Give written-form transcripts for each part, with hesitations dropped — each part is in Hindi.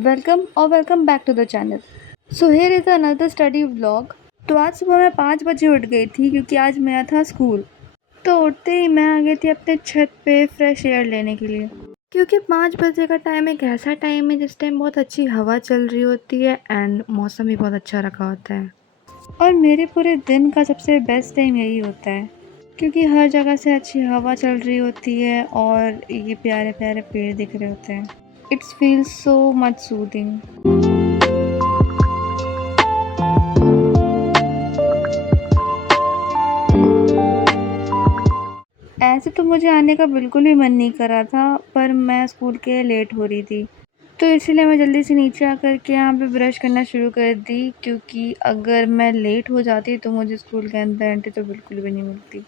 Welcome back to the channel. So here is another study vlog. तो आज सुबह मैं 5 बजे उठ गई थी क्योंकि आज मेरा था स्कूल। तो उठते ही मैं आ गई थी अपने छत पे फ्रेश एयर लेने के लिए, क्योंकि 5 बजे का टाइम एक ऐसा टाइम है जिस टाइम बहुत अच्छी हवा चल रही होती है एंड मौसम भी बहुत अच्छा रखा होता है। और मेरे पूरे दिन का सबसे बेस्ट टाइम यही होता है, क्योंकि हर जगह से अच्छी हवा चल रही होती है और ये प्यारे प्यारे पेड़ दिख रहे होते हैं। It's feels so much soothing. ऐसे तो मुझे आने का बिल्कुल भी मन नहीं कर रहा था, पर मैं स्कूल के लिए लेट हो रही थी, तो इसीलिए मैं जल्दी से नीचे आकर के यहाँ पे ब्रश करना शुरू कर दी, क्योंकि अगर मैं लेट हो जाती तो मुझे स्कूल के अंदर एंट्री तो बिल्कुल भी नहीं मिलती।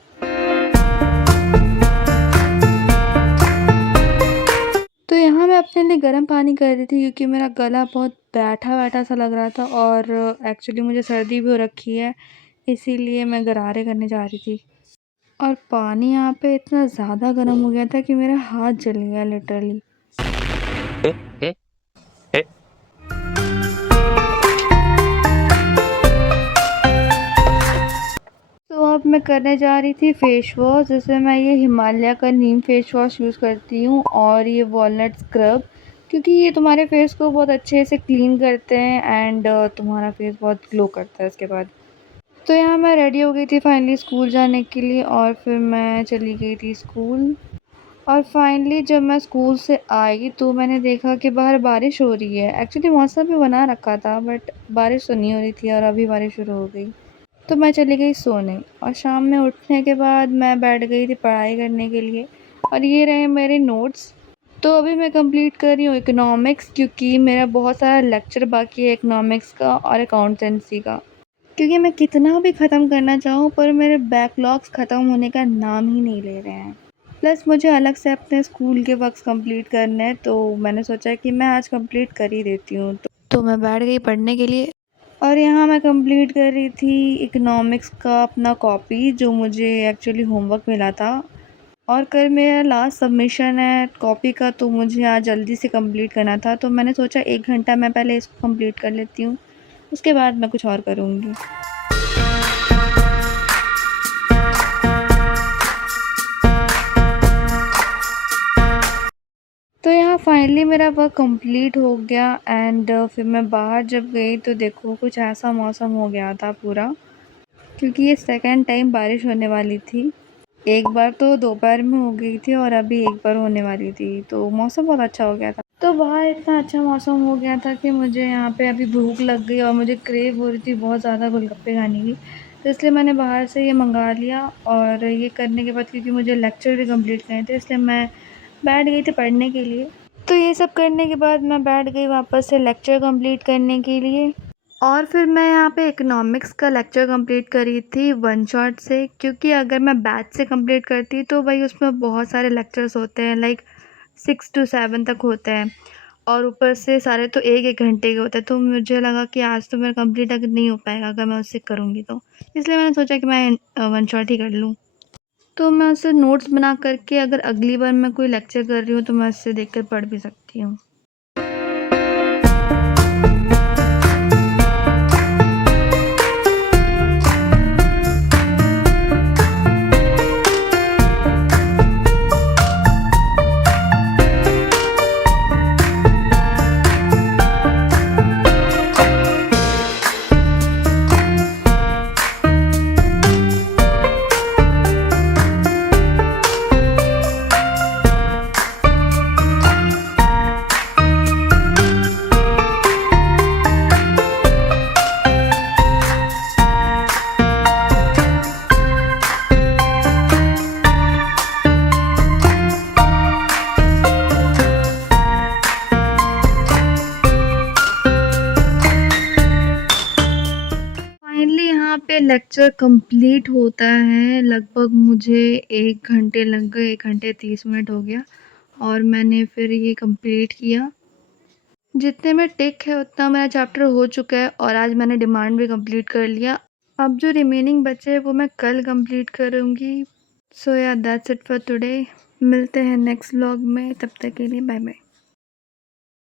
तो यहाँ मैं अपने लिए गर्म पानी कर रही थी, क्योंकि मेरा गला बहुत बैठा-बैठा सा लग रहा था और एक्चुअली मुझे सर्दी भी हो रखी है, इसीलिए मैं गरारे करने जा रही थी। और पानी यहाँ पे इतना ज़्यादा गर्म हो गया था कि मेरा हाथ जल गया लिटरली। तो अब मैं करने जा रही थी फेस वॉश, जैसे मैं ये हिमालय का नीम फेस वॉश यूज़ करती हूँ और ये वॉलनट स्क्रब, क्योंकि ये तुम्हारे फेस को बहुत अच्छे से क्लीन करते हैं एंड तुम्हारा फेस बहुत ग्लो करता है इसके बाद। तो यहाँ मैं रेडी हो गई थी फाइनली स्कूल जाने के लिए, और फिर मैं चली गई थी स्कूल। और फाइनली जब मैं स्कूल से आई तो मैंने देखा कि बाहर बारिश हो रही है। एक्चुअली मौसम भी बना रखा था, बट बारिश तो नहीं हो रही थी और अभी बारिश शुरू हो गई। तो मैं चली गई सोने, और शाम में उठने के बाद मैं बैठ गई थी पढ़ाई करने के लिए। और ये रहे मेरे नोट्स। तो अभी मैं कंप्लीट कर रही हूँ इकोनॉमिक्स, क्योंकि मेरा बहुत सारा लेक्चर बाकी है इकोनॉमिक्स का और अकाउंटेंसी का। क्योंकि मैं कितना भी ख़त्म करना चाहूँ, पर मेरे बैकलॉग्स ख़त्म होने का नाम ही नहीं ले रहे हैं। प्लस मुझे अलग से अपने स्कूल के वर्क्स कंप्लीट करने हैं, तो मैंने सोचा कि मैं आज कंप्लीट कर ही देती हूँ। तो मैं बैठ गई पढ़ने के लिए। और यहाँ मैं कंप्लीट कर रही थी इकोनॉमिक्स का अपना कॉपी, जो मुझे एक्चुअली होमवर्क मिला था। और कल मेरा लास्ट सबमिशन है कॉपी का, तो मुझे आज जल्दी से कंप्लीट करना था, तो मैंने सोचा 1 घंटा मैं पहले इसको कंप्लीट कर लेती हूँ, उसके बाद मैं कुछ और करूँगी। तो यहाँ फाइनली मेरा वर्क कंप्लीट हो गया एंड फिर मैं बाहर जब गई तो देखो कुछ ऐसा मौसम हो गया था पूरा, क्योंकि ये सेकंड टाइम बारिश होने वाली थी। एक बार तो दोपहर में हो गई थी और अभी एक बार होने वाली थी, तो मौसम बहुत अच्छा हो गया था। तो बाहर इतना अच्छा मौसम हो गया था कि मुझे यहाँ पे अभी भूख लग गई और मुझे क्रेव हो रही थी बहुत ज़्यादा गोलगप्पे खाने की। तो इसलिए मैंने बाहर से ये मंगा लिया, और ये करने के बाद क्योंकि मुझे लेक्चर भी कंप्लीट करने थे, इसलिए मैं बैठ गई थी पढ़ने के लिए। तो ये सब करने के बाद मैं बैठ गई वापस से लेक्चर कंप्लीट करने के लिए। और फिर मैं यहाँ पे इकोनॉमिक्स का लेक्चर कंप्लीट करी थी वन शॉट से, क्योंकि अगर मैं बैच से कंप्लीट करती तो भाई उसमें बहुत सारे लेक्चर्स होते हैं, लाइक 6 to 7 तक होते हैं, और ऊपर से सारे तो एक एक घंटे के होते हैं। तो मुझे लगा कि आज तो मेरा कंप्लीट अगर नहीं हो पाएगा अगर मैं उससे करूँगी तो, इसलिए मैंने सोचा कि मैं वन शॉट ही कर लूँ। तो मैं उससे नोट्स बना करके अगर अगली बार मैं कोई लेक्चर कर रही हूँ तो मैं उससे देख कर पढ़ भी सकती हूँ। फाइनली यहाँ पे लेक्चर कंप्लीट होता है, लगभग मुझे 1 घंटे लग गए, 1 घंटे 30 मिनट हो गया, और मैंने फिर ये कंप्लीट किया। जितने में टिक है उतना मेरा चैप्टर हो चुका है, और आज मैंने डिमांड भी कंप्लीट कर लिया। अब जो रिमेनिंग बचे हैं वो मैं कल कंप्लीट करूँगी। सो या दैट्स इट फॉर टुडे। मिलते हैं नेक्स्ट व्लॉग में, तब तक के लिए बाय बाय।